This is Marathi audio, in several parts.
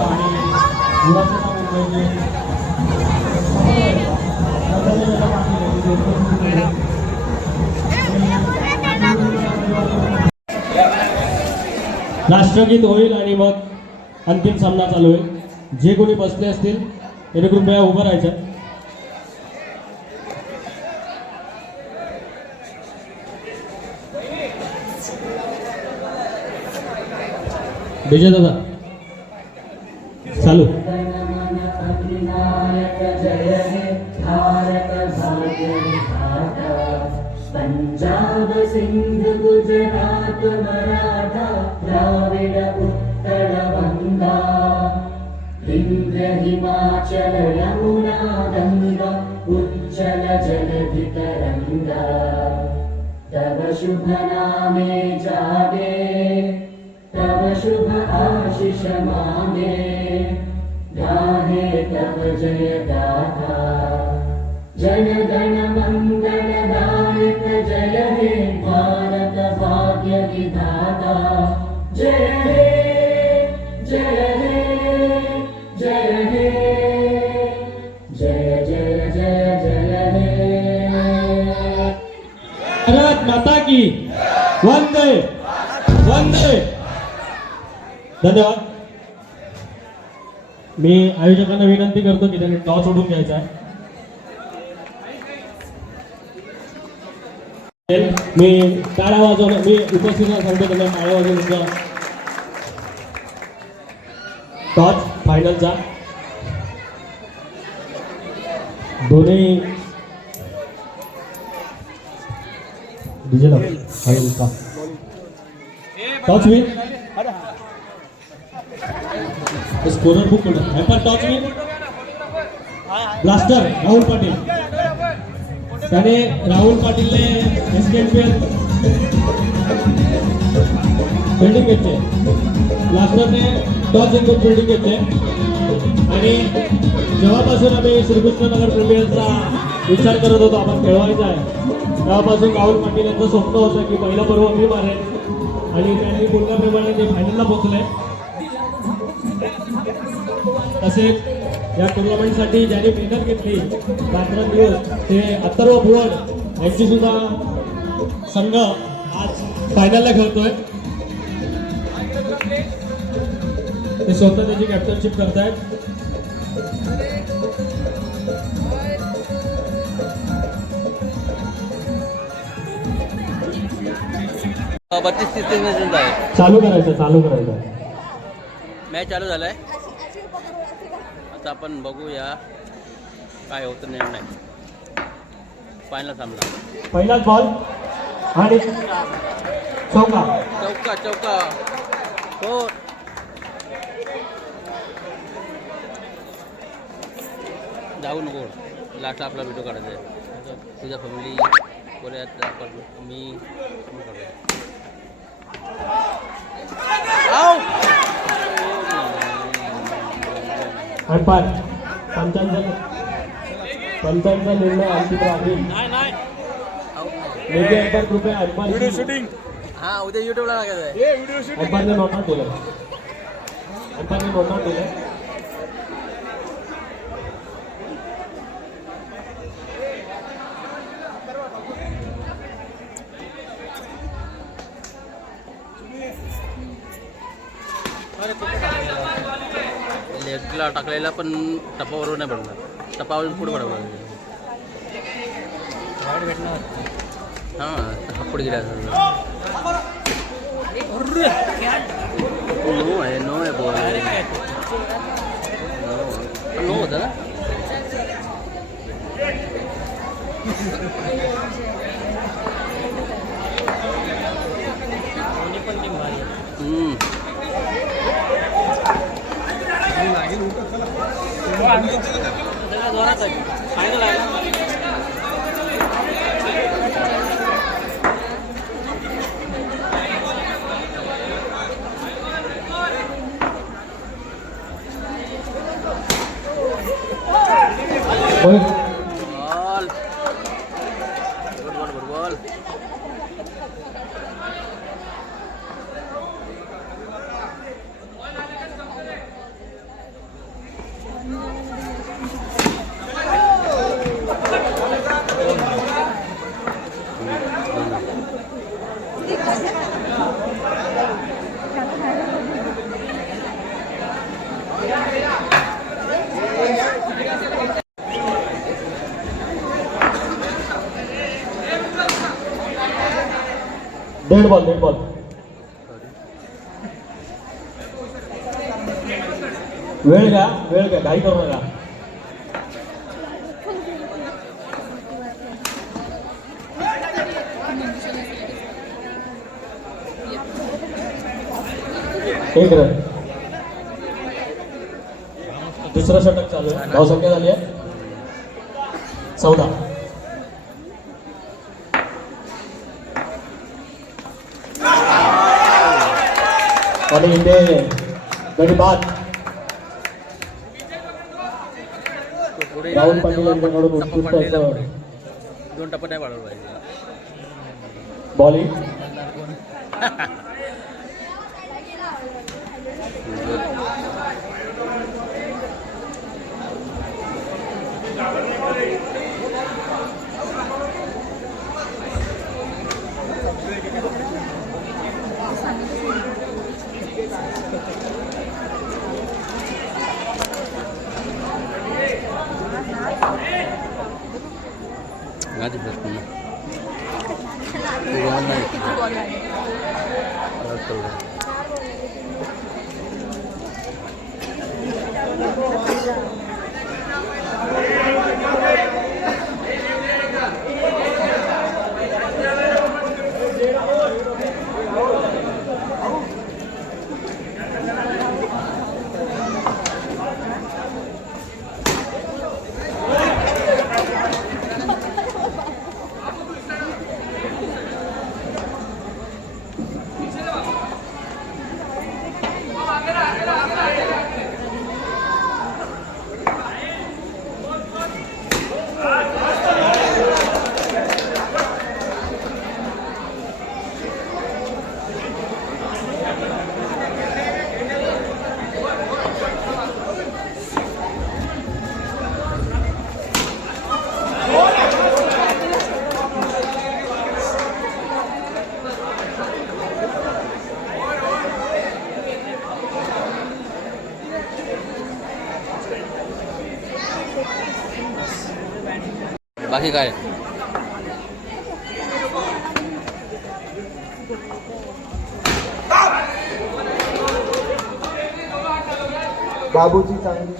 आणि युवासेना मुंबईचे राष्ट्रगीत होईल आणि मग अंतिम सामना चालू होईल। जे कोणी बसले असतील त्यांनी कृपया उभं राहायचं। विजय दादा चालू। पंजाब सिंध गुजरात मराठा द्राविड उत्कल गंगा विंध्य हिमाचल यमुना गंगा उज्जल जलधि तरंगा तव शुभ नामे जागे तव शुभ आशीष मांगे गाहे तव जय गाथा जन गण मंगल दायक जय हे भारत भाग्य विधाता जय हे जय हे जय हे जय जय जय जय हे। भारत माता की वंदे वंदे। धन्यवाद। मी आयोजकांना विनंती करतो की त्यांनी टॉस उडून घ्यायचा आहे। मी टाळ्या वाजवणं मी उपस्थितांना सांगतो त्यांना टाळ्या वाजवून टॉस फायनलचा दोन्ही टॉस विन स्कोरर बुक करून हॅपर toss win Blaster Rahul Patil त्याने राहुल पाटीलने एसकेएमपीएल बिल्डिंग घेतली। ब्लास्टरने टॉस जिंकून बिल्डिंग घेतली आणि जेव्हापासून आम्ही श्रीकृष्णनगर प्रीमियरचा विचार करत होतो आपण खेळवायचा आहे तेव्हापासून राहुल पाटील यांचं स्वप्न होतं की पहिला पर्व मी मारेल आणि त्यांनी बोलण्याप्रमाणे ते फायनलला पोहोचले। तसेच या टुर्नामेंटसाठी ज्यांनी मेहनत घेतली रात्रंदिवस ते अथर्व भुवन यांची सुद्धा संघ आज फायनलला खेळतोय। ते स्वतः त्याची कॅप्टनशिप करतायत। चालू करायचं मॅच चालू झालाय। आता आपण बघूया काय होतं निर्णय। फायनल सामना पहिलाच बॉल आणि चौका चौका चौका हो जाऊ नको लास्ट आपला व्हिडिओ काढायचा आहे तुझ्या फॅमिली बोलत आपण मी अंपायर पंचांचा निर्णय अंतिम राहील। मेगे अंपायर कृपया अंपायर शूटिंग हां उद्या यूट्यूबला लागायचं आहे। अंपायरने नोट आउट दिलं लेगला टाकलेला पण टपावरून नाही पडणार टपावरून पुढे पडवणार हां पुढे गेला नो आहे बॉल नो होता ना फायनल आहे बॉल बॉल डेड बॉल वेळ घ्या घाई करू नका. एक रन. दुसरा षटक चालू आहे. धावसंख्या झाली आहे 14. आणि इथे गडी बाद. पुढे राहुल पाटील यांच्याकडून उत्कृष्ट असं दोन टप्पा नाही वाढवलं पाहिजे. बॉलिंग. गाडी बसतो ना रोहन नाही बाकी काय बाबूजी चांगली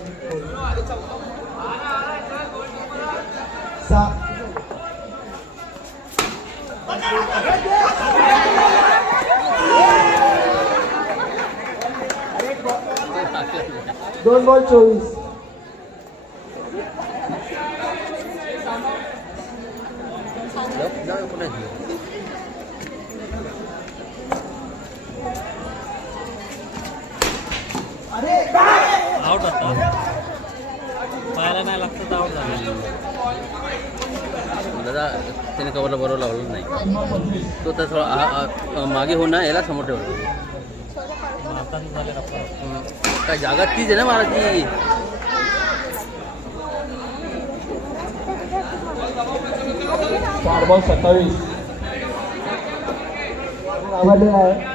सा 2 बॉल 24. आउट असतात पाहायला नाही लागतं तर आउट झालं. दादा त्याने कवरला बरोबर लावलं नाही. तो तर थोडा मागे होऊन ना याला समोर ठेवलं. काय जागा तीच आहे ना मला ती. 4 बॉल 27. आवडले आहे.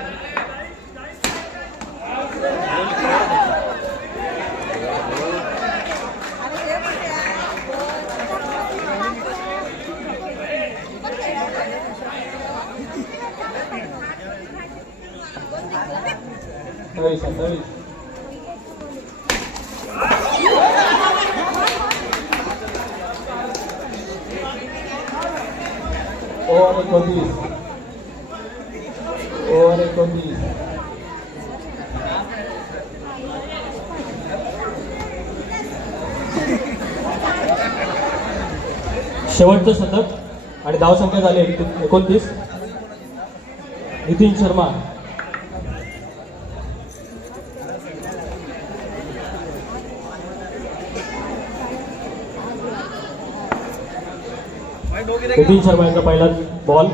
ओव्हर 29. शेवटचं शतक आणि धावसंख्या झाली 29. नितीन शर्मा. नितीन शर्मा यांचा पहिला बॉल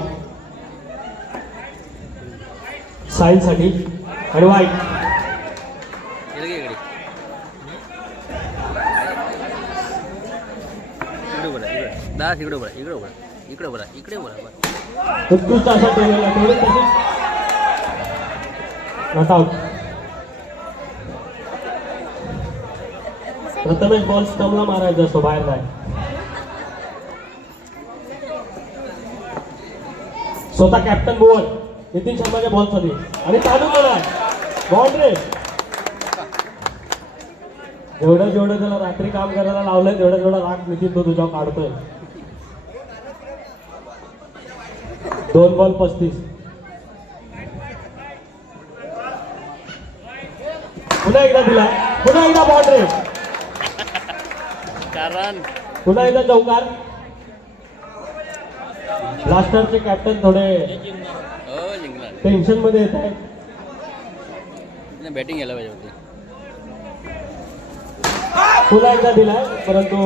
साईलसाठी आणि वाईट. इकडे उत्कृष्ट असा ठेवलेला नॉट आउट. प्रथमेश बॉल स्टंपला मारायचा असतो, बाहेर नाही. स्वतः कॅप्टन भुवन नितीन शर्माच्या बॉल साठी आणि चालू केलाय बाउंड्री. जेवढं त्याला रात्री काम करायला लावलंय तेवढा राग नितीन तो तुझ्यावर काढतोय. 2 बॉल 35. पुन्हा एकदा दिला, पुन्हा एकदा बाउंड्री, कारण पुन्हा एकदा चौकार. ब्लास्टरचे कॅप्टन थोडे हो जिंकला. टेन्शन मध्ये येत आहेत. बॅटिंग यायला पाहिजे होती. पुन्हा एकदा दिलाय परंतु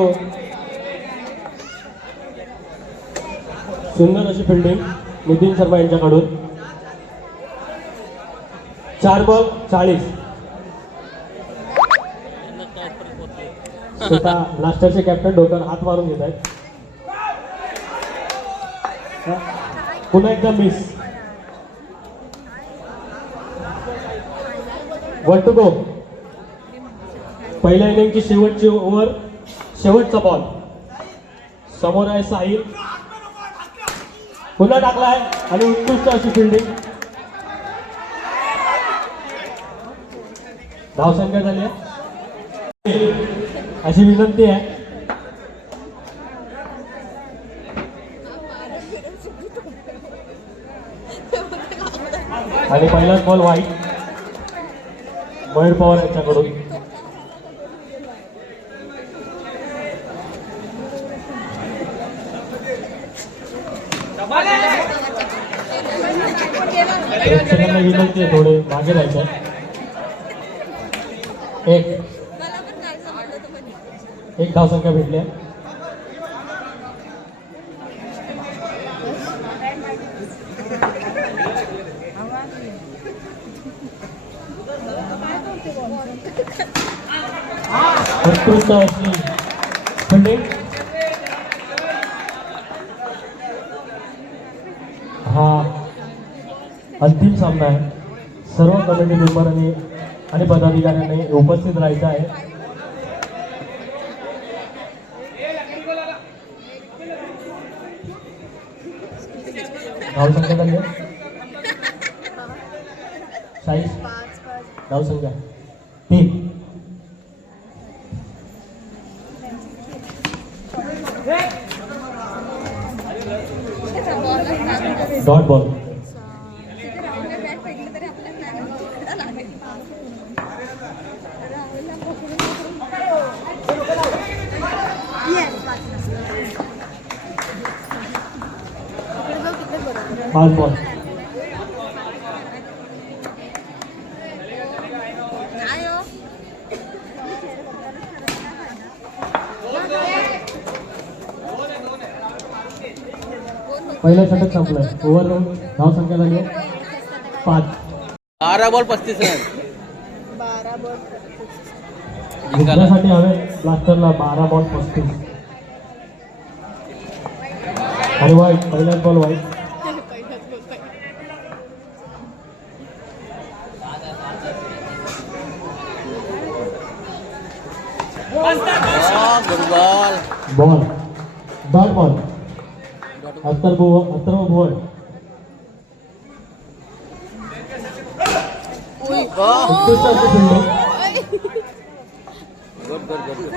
सुंदर अशी फिल्डिंग नितीन शर्मा यांच्याकडून. 4 बॉल 40. स्वतः ब्लास्टरचे कॅप्टन डोक्यावर हात मारून घेत आहेत. पुन्हा एकदा मिस. 1 to go. पहिल्या इनिंगची शेवटची ओव्हर, शेवटचा बॉल. समोर आहे साहिल, पुन्हा टाकलाय आणि उत्कृष्ट अशी फिल्डिंग. धावसंख्या झाली आहे, अशी विनंती आहे. आणि पहिलाच बॉल वाईट मयूर पवार यांच्याकडून. प्रेक्षकांना विनंती आहे थोडे मागे राहायचं. एक धावसंख्या भेटली आहे. उत्कृष्ट अशी फिल्डिंग. हा अंतिम सामना आहे. सर्व कमिटी मेंबरांनी आणि पदाधिकाऱ्यांनी उपस्थित राहायचं आहे. धावसंख्या झाली आहे 40. धावसंख्या 3. Dot ball. पाच बॉल. पहिला षटक संपलाय. ओव्हर धाव संख्या झाली 5. 12 बॉल 35 रन. जिंकण्यासाठी हवे ब्लास्टरला 12 बॉल 35. आणि वाईट, पहिलाच ball wide. Good ball. Ball dot ball. Atharva Bhuvan. उत्कृष्ट अशी फिल्डिंग. Good good good.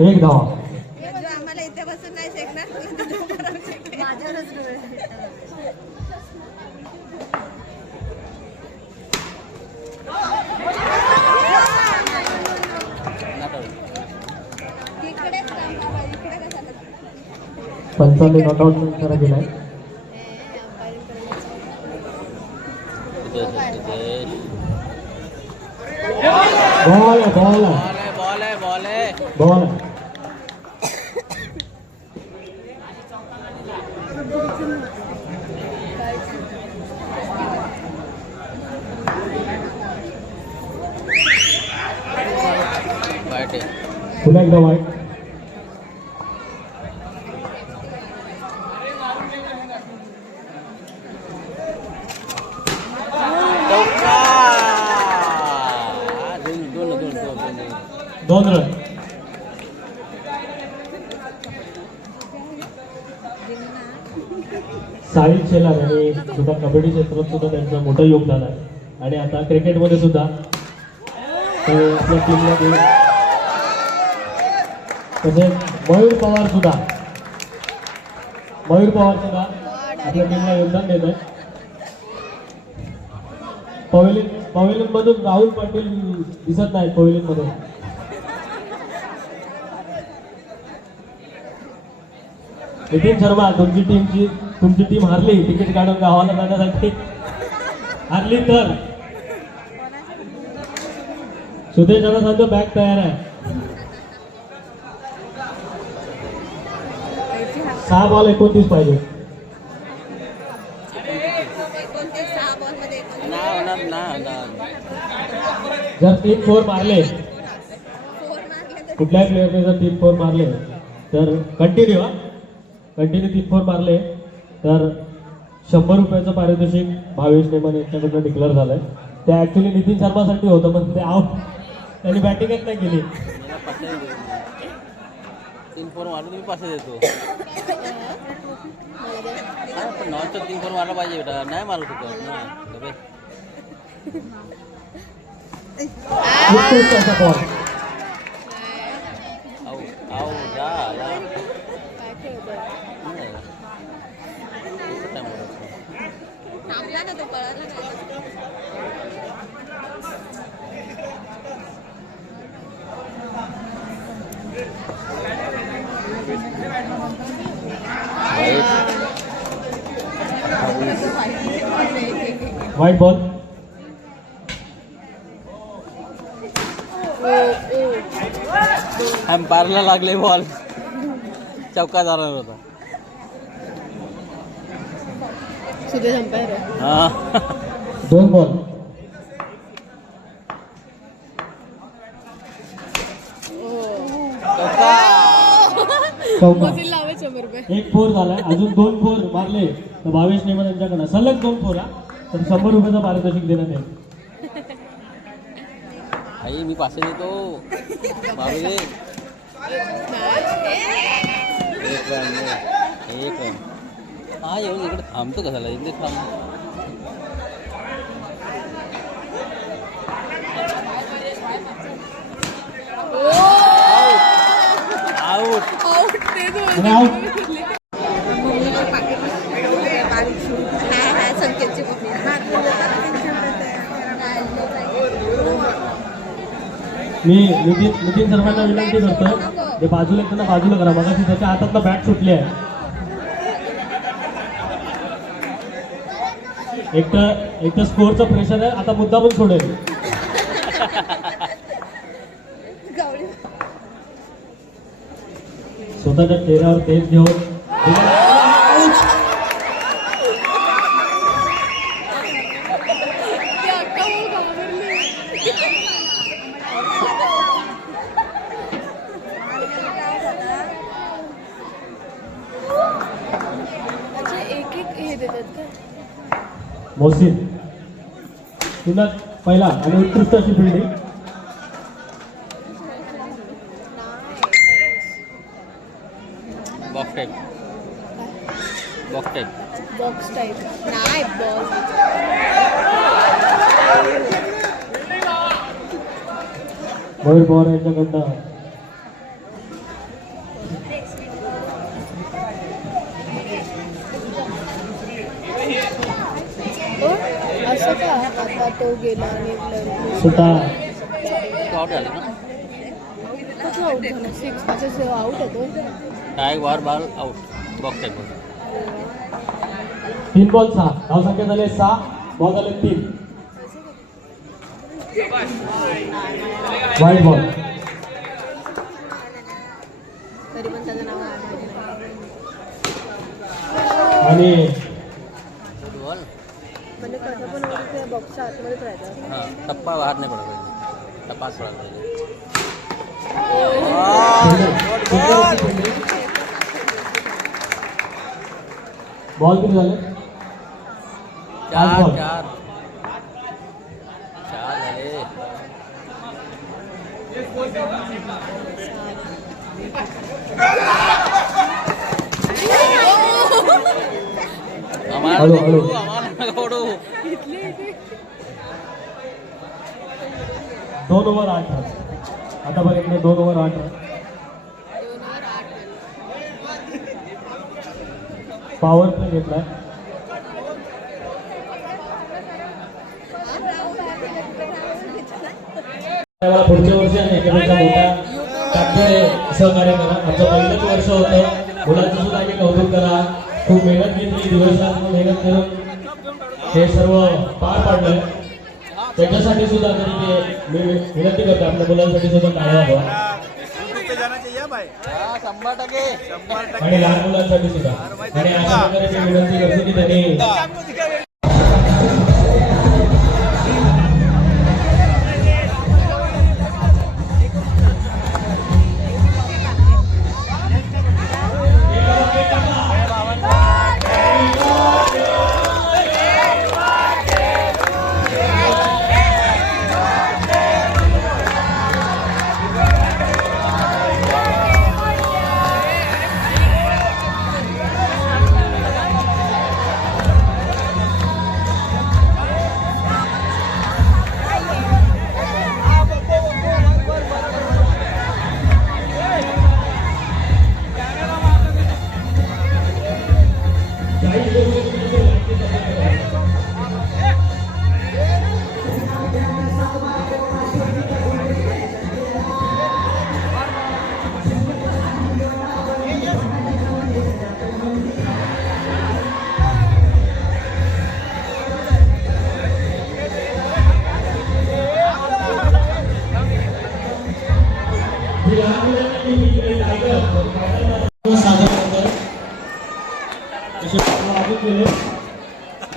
1 धावा. आम्हाला इथे बसून नाही शेकणार. माझ्यावरच पंचांनी नॉटआउट करा दिलाय. बॉल आहे, बॉल आहे, बॉल आहे बॉल आहे. बॉल आहे. वाईट आहे. पुन्हा एकदा वाईट. दोन दोन दोन दोन 2 रन. साहिल शेलार आणि सुद्धा कबड्डी क्षेत्रात सुद्धा त्यांचं मोठं योगदान आहे आणि आता क्रिकेटमध्ये सुद्धा ते आपल्या टीमला तसेच मयूर पवार सुद्धा आपल्या टीमला योगदान देत आहे. पवेलियन मधून राहुल पाटील दिसत नाही पवेलियन मध्ये. नितीन शर्मा तुमची टीम हारली तिकीट काढून गावाला जाण्यासाठी हारली तर सुदेश दादा सांगतो बॅग तयार आहे. 6 बॉल 29 पाहिजे. 6 बॉलमध्ये जर 3-4 मारले 4 मारले तर कुठल्याही प्लेअरने जर 3-4 मारले तर कंटिन्यू 3-4 मारले तर 100 रुपयाचं पारितोषिक भावेश नेमान यांच्याकडनं डिक्लेअर झालंय. ते ऍक्च्युली नितीन शर्मासाठी होतं पण ते आउट त्यांनी बॅटिंगच नाही केली. 3-4 मारून तुम्ही पासे देतो. पण नॉनस्टॉप 3-4 मारला पाहिजे बेटा. नाही मारत होतो. उत्कृष्ट असा बॉल. आऊ जा जा. नाही. एकच time वर असतो. थांबला ना तो पळाला नाही. White ball. एम्पायरला लागले बॉल. चौका जाणार होता. सुदेश अंपायर आहे. हा 2 बॉल. चौका. लावे 100 रुपये. 1 4 झालाय. अजून 2 4 मारले तर भावेश नेमान यांच्याकडनं सलग 2 4 तर 100 रुपयाचं पारितोषिक देण्यात येईल. आई मी पासे देतो. बाबू दे. 1 रन. हा येऊन इकडे थांबतो कशाला. इकडे थांब. आउट. आणि आउट. संकेतची मी नितीन शर्मांना विनंती करतो ते बाजूला त्यांना बाजूला करा. मगाशी त्याच्या हातातला बॅट सुटली आहे. एक तर स्कोअरचं प्रेशर आहे. आता मुद्दा पण सोडेल. स्वतःच्या चेहऱ्यावर तेज घेऊन मोहसिन पुन्हा पहिला आणि उत्कृष्ट अशी फिल्डिंग. Box type. नाही बॉल. मयूर पवार यांच्याकडनं असं का आता तो गेला आणि सुद्धा आउट झाले ना. कुठं आउट झाला 6 अच्छा आउट आहे तो. टाय वार ball out. Box type. 3 ball 6 धावसंख्या झाले 6 बॉल झाले 3. White ball. तरी पण त्याचं नाव आणि बॉल. म्हणजे कसं पण बॉक्सच्या आतमध्येच राहायचं. हां टप्पा बाहेर नाही पडला पाहिजे. टप्पाच पडायला पाहिजे. बॉल किती झाले? 4 बॉल. 4 झाले. आम्हाला हळू, नको हळू. ओढू, आम्हाला नका ओढू. 2 ओव्हर 8 रन. आता बघितलं 2 ओव्हर 8 रन. पॉवर प्ले घेतलाय. त्याला पुढच्या वर्षी आणि एखाद्याचा मोठा ताकदीने सहकार्य करा. आमचं पहिलंच वर्ष होतं. मुलांचं सुद्धा आम्ही कौतुक करा. खूप मेहनत घेतली, दिवस रात्र मेहनत करून हे सर्व पार पाडलंय. त्याच्यासाठी सुद्धा तरी ते मी विनंती करतो आपल्या मुलांसाठी सुद्धा टाळ्या वाजवा. हा, 100%. आणि लहान मुलांसाठी सुद्धा. आणि अशा प्रकारे मी विनंती करतो की त्यांनी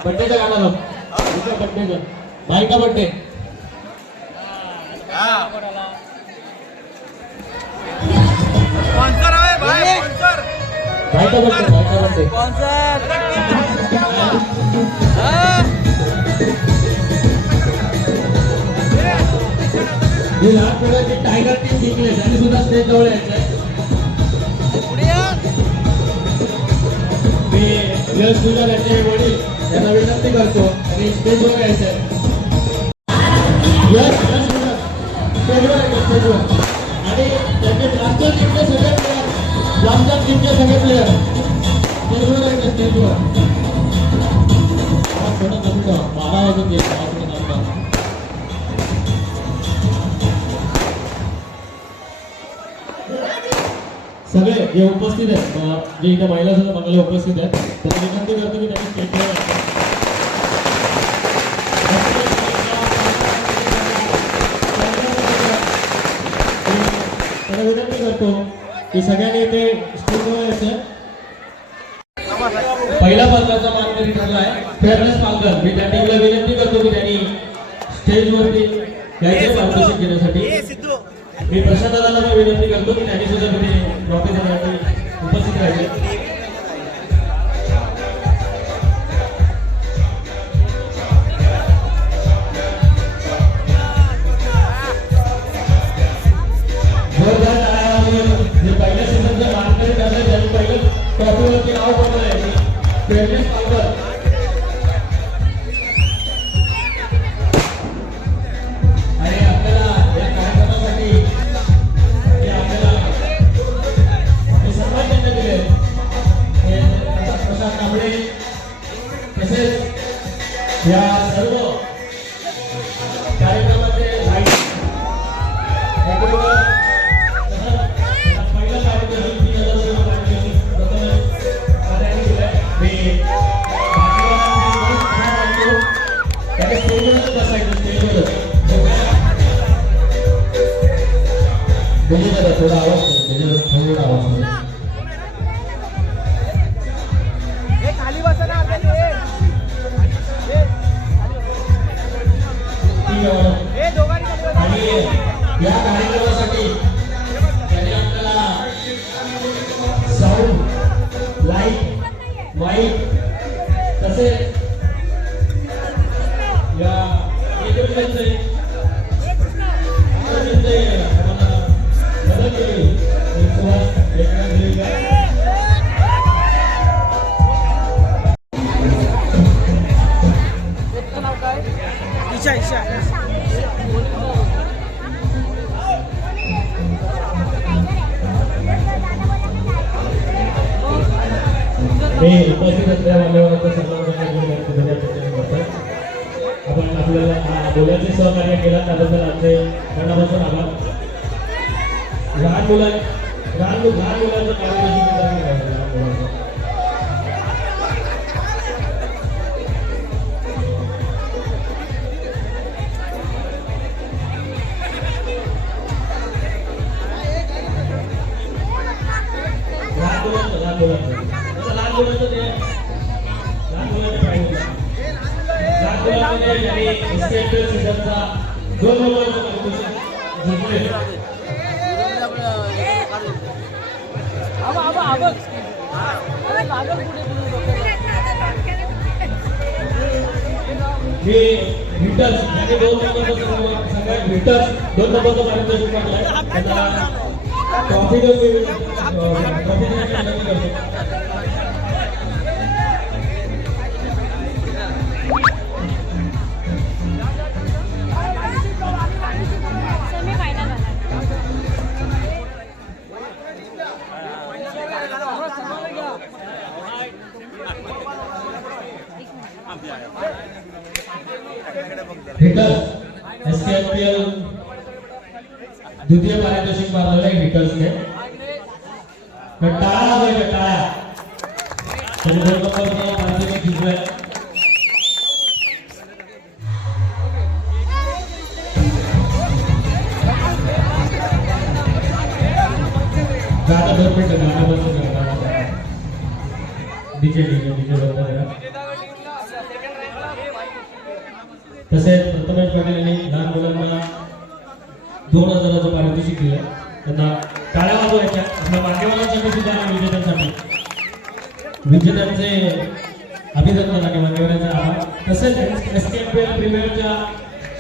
बड्डेचं गाणं लाव. बड्डेचं भाई का बड्डे. भाई का बड्डे, भाई का बड्डे. स्पॉन्सर. हा. ही लहान मुलांची टायगर टीम जिंकले. त्यांनी सुद्धा स्टेज जवळ यायचंय. पुढे या. मी यश गुजर यांचे वडील यांना विनंती करतो आणि स्टेजवर यायचंय. यश गुजर स्टेजवर यायचं, स्टेजवर. आणि त्यांचे ब्लास्टर टीमचे सगळे प्लेयर, ब्लास्टर टीमचे सगळे प्लेयर स्टेजवर यायचे, स्टेजवर. थोडं कमी करा, 12 वाजून गेले. सगळे जे उपस्थित आहेत, जे इथे महिला सुद्धा बघायला उपस्थित आहेत, त्यांना विनंती करतो की त्यांनी स्टेजवर यावं. त्यांना विनंती करतो की सगळ्यांनी इथे स्टेजवर यायचं. पहिला पदकाचा मानकरी ठरला आहे फेअरनेस पालघर. मी त्या टीमला विनंती करतो की त्यांनी स्टेजवरती यायचे पारितोषिक घेण्यासाठी. मी प्रशांत दादाला पण विनंती करतो की त्यांनी सुद्धा तिथे ट्रॉफी देण्यासाठी उपस्थित राहिले. जोरदार टाळ्या वाजवून जे पहिल्या सीझनचे मानकरी ठरले त्यांनी पहिलं ट्रॉफीवरती नाव पडलंय फेअरनेस पालघर. आणि आपल्याला या कार्यक्रमासाठी हे आपल्याला हे सर्वात त्यांनी दिले हे प्रसाद कांबळे तसेच या सर्व कार्यक्रमाचे पहिला कार्यक्रम 3,000 रुपये प्रथम दिलाय. मी त्याने स्टेजवरच बसायचं, स्टेजवरच. दादा थोडा आवाज थोडा आवाज. आणि या कार्यक्रमासाठी त्यांनी आपल्याला साऊंड, लाईट, माईक तसेच या मी उपस्थित असलेल्या मान्यवरांचा सन्मान करण्यासाठी करतोय. आपण आपल्याला बोलायचे सहकार्य केला त्याबद्दल आमचे मनापासून आभार. लहान मुलांचं कार्य दोन नंबरचं पारितोषिक टाकलंय. त्यांना ट्रॉफी देऊन करतो. SKFPL द्वितीय पारितोषिक पारलेलं आहे हिटर्सने. टाळा त्यांनी 2 नंबरचं पारितोषिक जिंकलंय. गाणं बंद करा. डीजे बंद करा. तसेच प्रथमेश पाटील यांनी लहान मुलांना 2000चं पारितोषिक दिलं. त्यांना टाळ्या वाजवायच्या. आपल्या मान्यवरांसाठी सुद्धा विजेत्यांसाठी विजेत्यांचे अभिनंदन आणि मान्यवरांचे आभार. तसेच SKFPL प्रीमियरच्या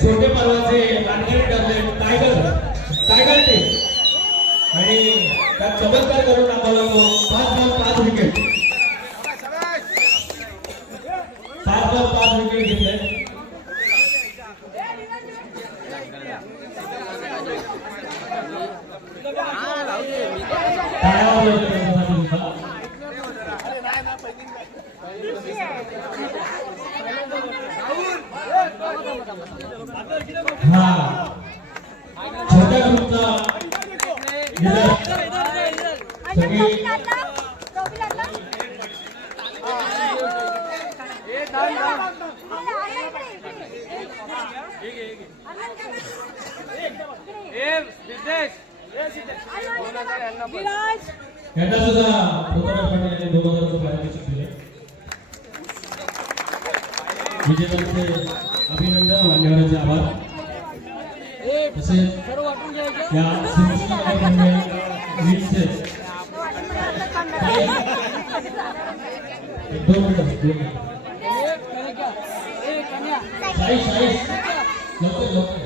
छोटे पर्वाचे मानकरी ठरले टायगर टीम आणि त्यात चमत्कार करून दाखवला. 5 विकेट 5 विकेट घेतले. छोट्या ग्रुपचा यांना सुद्धा प्रथमेश पाटील यांनी 2000चं पारितोषिक दिले. विजेत्यांचे अभिनंदन मान्यवरांचे आभार. तसेच या लवकर